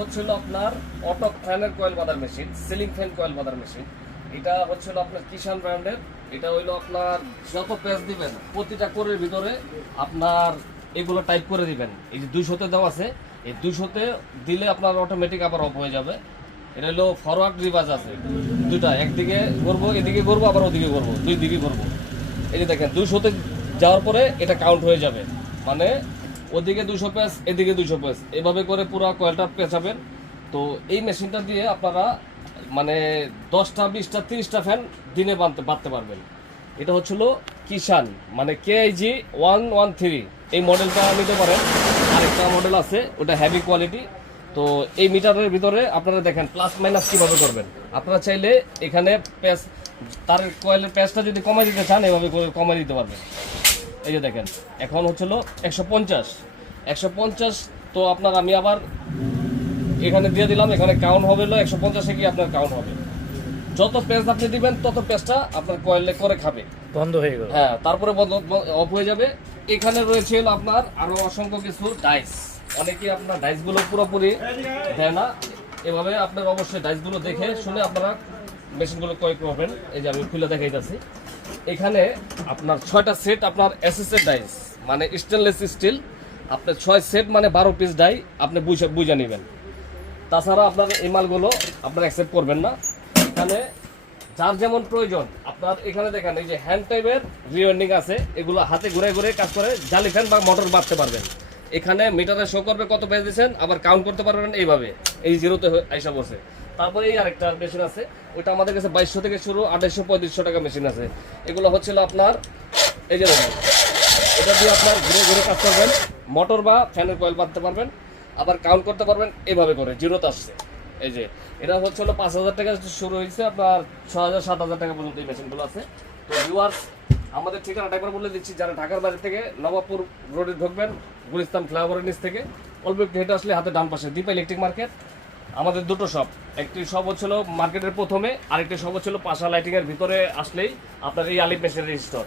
হচ্ছিল আপনার অটো ফ্যানের কয়েল বাঁধার মেশিন, সিলিং ফ্যান কয়েল বাঁধার মেশিন। এটা হচ্ছিল আপনার কিষান ব্র্যান্ডের। এটা হইলো আপনার যত পেজ দিবেন প্রতিটা কোরের ভিতরে আপনার এগুলো টাইপ করে দিবেন। এই যে 200তে দেওয়া আছে, এই 200তে দিলে আপনার অটোমেটিক আবার অফ হয়ে যাবে। এটা হলো ফরওয়ার্ড রিভার্স আছে দুটা, একদিকে করবো, এদিকে করবো, আবার ওদিকে করবো, দুই দিকে করবো। এই যে দেখেন 200তে যাওয়ার পরে এটা কাউন্ট হয়ে যাবে, মানে ওদিকে 200 পেজ, এদিকে 200 পেজ, এভাবে করে পুরো কয়েলটা পেঁচাবেন। তো এই মেশিনটা দিয়ে আপনারা মানে 10টা 20টা 30টা ফ্যান দিনে বাঁধতে পারবেন। এটা হচ্ছিল কিষান, মানে KIG 113, এই মডেলটা নিতে পারেন। আরেকটা মডেল আছে, ওটা হেভি কোয়ালিটি। তো এই মিটারের ভিতরে আপনারা দেখেন প্লাস মাইনাস কীভাবে করবেন। আপনারা চাইলে এখানে পেজ, তার কয়েলের পেজটা যদি কমাই দিতে চান এভাবে করে কমাই দিতে পারবেন। এই যে দেখেন এখন হচ্ছিল 150। তো আপনার আমি আবার এখানে দিয়ে দিলাম, এখানে কাউন্ট হবে, 150-এ কি আপনার কাউন্ট হবে। যত পেজ আপনি দিবেন তত পেজটা আপনার কয়েলে করে খাবে, বন্ধ হয়ে গেল। হ্যাঁ, তারপরে অফ হয়ে যাবে। এখানে রয়েছে আপনার আরো অসংখ্য কিছু ডাইস। অনেকে আপনার ডাইসগুলো পুরোপুরি দেয় না, এভাবে আপনার অবশ্যই ডাইসগুলো দেখে শুনে আপনারা মেশিনগুলো ক্রয় করবেন। এই যে আমি খুলে দেখাইতেছি, এখানে আপনার 6টা সেট আপনার SS এর ডাইস, মানে স্টেনলেস স্টিল। আপনার 6 সেট মানে 12 পিস ডাই আপনি বুঝে নেবেন। তাছাড়া আপনার এই মালগুলো আপনার অ্যাকসেপ্ট করবেন না। এখানে যার যেমন প্রয়োজন আপনার এখানে দেখেন এই যে হ্যান্ড টাইপের রিওয়ার্ডিং আছে, এগুলো হাতে ঘুরে ঘুরে কাজ করে জালি ফ্যান বা মোটর বাঁধতে পারবেন। এখানে মিটারে শো করবে কত পেজ দিয়েছেন, আবার কাউন্ট করতে পারবেন এইভাবে, এই জিরোতে আইসা বসে। তারপরে এই আরেকটা মেশিন আছে, ওইটা আমাদের কাছে 2200 থেকে শুরু, 2800-3500 টাকা মেশিন আছে। এগুলো হচ্ছিল আপনার এই যে দেখেন, এটা দিয়ে আপনার ঘুরে ঘুরে কাজ করবেন, মোটর বা ফ্যানের কয়েল বাঁধতে পারবেন, আবার কাউন্ট করতে পারবেন এইভাবে করে, জিরোতে আসছে। এই যে এটা হচ্ছে 5000 টাকা শুরু হয়েছে, আপনার 6000-7000 টাকা পর্যন্ত এই মেশিনগুলো আছে। তো ভিউয়ার্স, আমাদের ঠিকানাটা একবার বলে দিচ্ছি, যারা ঢাকার বাইরে থেকে নবাবপুর রোডে ঢুকবেন, গুলিস্তান ফ্লাইওভারের নিচ থেকে অল্প একটু হেঁটে আসলে হাতে ডান পাশে দীপা ইলেকট্রিক মার্কেট। আমাদের দুটো শপ, একটি শপ হচ্ছিল মার্কেটের প্রথমে, আরেকটি শপ হচ্ছিল পাশা লাইটিংয়ের ভিতরে আসলেই আপনার এই আলিফ মেশিনারি স্টোর।